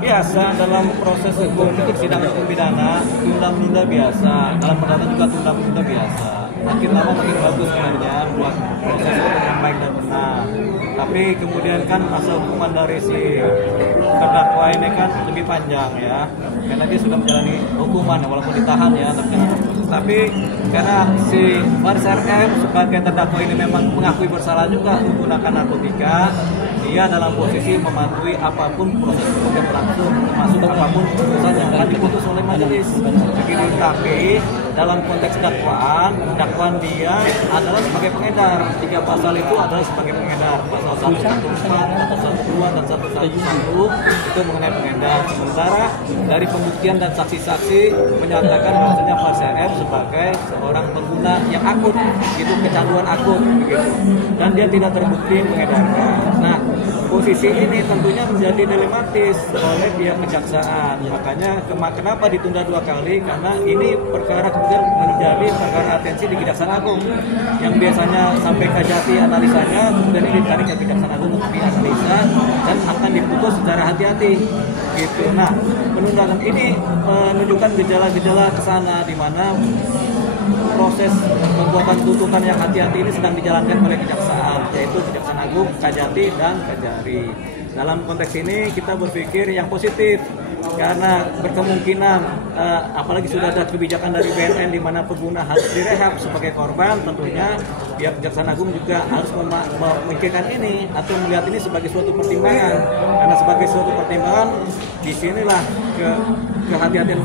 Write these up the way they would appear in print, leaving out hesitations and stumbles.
Biasa dalam proses hukum itu sidang hukum pidana tunda-menunda biasa, dalam perdata juga tunda-menunda biasa. Makin lama makin bagus sebenarnya buat proses hukum yang baik dan benar. Tapi kemudian kan masa hukuman dari si terdakwa ini kan lebih panjang ya, karena dia sudah menjalani hukuman walaupun ditahan ya, tapi karena si Faris RM sebagai terdakwa ini memang mengakui bersalah juga menggunakan narkotika, dia dalam posisi mematuhi apapun proses hukum yang berlangsung, termasuk apapun keputusan yang akan diputus oleh majelis. Begini, tapi dalam konteks dakwaan dia adalah sebagai pengedar. 3 pasal itu adalah sebagai pengedar. Pasal 114, 112 dan 111 itu mengenai pengedar. Sementara dari pembuktian dan saksi-saksi menyatakan bahwasanya Faris RM sebagai seorang pengguna yang akut, itu kecanduan akut begitu. Dan dia tidak terbukti mengedarkan. Nah, posisi ini tentunya menjadi dilematis oleh pihak kejaksaan. Makanya kenapa ditunda 2 kali? Karena ini perkara kemudian menjadi perkara atensi di Kejaksaan Agung yang biasanya sampai Kajati analisanya, kemudian ini ditarik ke Kejaksaan Agung untuk dianalisa dan akan diputus secara hati-hati gitu. Nah, penundaan ini menunjukkan gejala-gejala ke sana di mana proses pembuatan tuntutan yang hati-hati ini sedang dijalankan oleh kejaksaan, yaitu Kejaksaan Agung, Kajati, dan Kajari. Dalam konteks ini kita berpikir yang positif karena berkemungkinan apalagi sudah ada kebijakan dari BNN di mana pengguna harus direhab sebagai korban, tentunya pihak Kejaksaan Agung juga harus memikirkan ini atau melihat ini sebagai suatu pertimbangan. Karena sebagai suatu pertimbangan disinilah kehati-hatian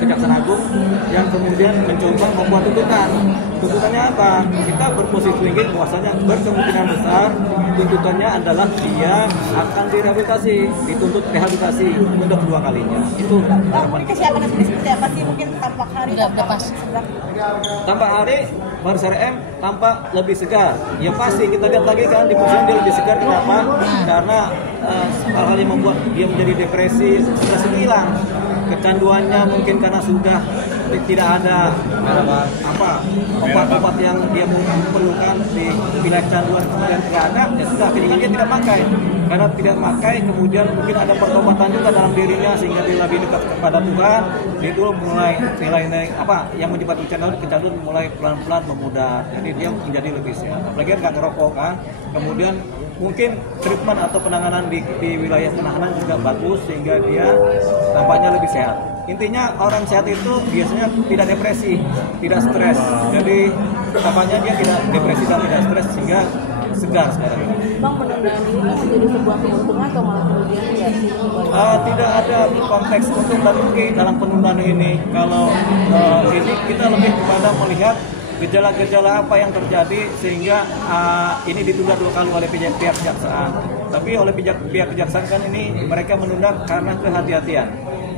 Kejaksaan Agung yang kemudian mencoba membuat tuntutan. Tuntutannya apa? Kita berposisi tinggi bahwasanya berkemungkinan besar tuntutannya adalah dia akan direhabilitasi, dituntut rehabilitasi untuk 2 kalinya. Itu harapan kita. Kesiapan seperti apa sih, mungkin tampak hari tampak hari Faris RM tampak lebih segar. Ya pasti kita lihat lagi kan di posisi dia lebih segar. Kenapa? Karena hal-hal yang membuat dia menjadi depresi sudah hilang. Kecanduannya mungkin karena sudah tidak ada obat-obat yang dia perlukan di wilayah kecanduan, kemudian tidak ada, ya sudah akhirnya dia tidak pakai. Karena tidak pakai, kemudian mungkin ada pertobatan juga dalam dirinya sehingga dia lebih dekat kepada Tuhan. Itu mulai nilai-nilai yang menyebabkan kecanduan mulai pelan-pelan memudar. Jadi dia menjadi lebih sehat. Apalagi nggak ngerokok kan. Kemudian mungkin treatment atau penanganan di wilayah penahanan juga bagus sehingga dia tampaknya lebih sehat. Intinya orang sehat itu biasanya tidak depresi, tidak stres. Jadi tampaknya dia tidak depresi dan tidak stres sehingga segar sekarang. Bang, penundaan ini menjadi sebuah keuntungan atau malah kerugian tidak sih? Tidak ada konteks untung dan rugi dalam penundaan ini. Kalau ini kita lebih kepada melihat gejala-gejala apa yang terjadi sehingga ini ditunda 2 kali oleh pihak kejaksaan. Tapi oleh pihak kejaksaan kan ini mereka menunda karena kehati-hatian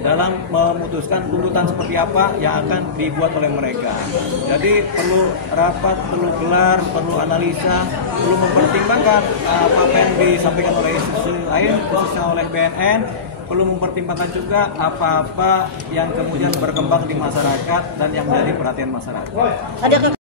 dalam memutuskan tuntutan seperti apa yang akan dibuat oleh mereka. Jadi perlu rapat, perlu gelar, perlu analisa, perlu mempertimbangkan apa yang disampaikan oleh institusi lain, khususnya oleh BNN, perlu mempertimbangkan juga apa-apa yang kemudian berkembang di masyarakat dan yang menjadi perhatian masyarakat.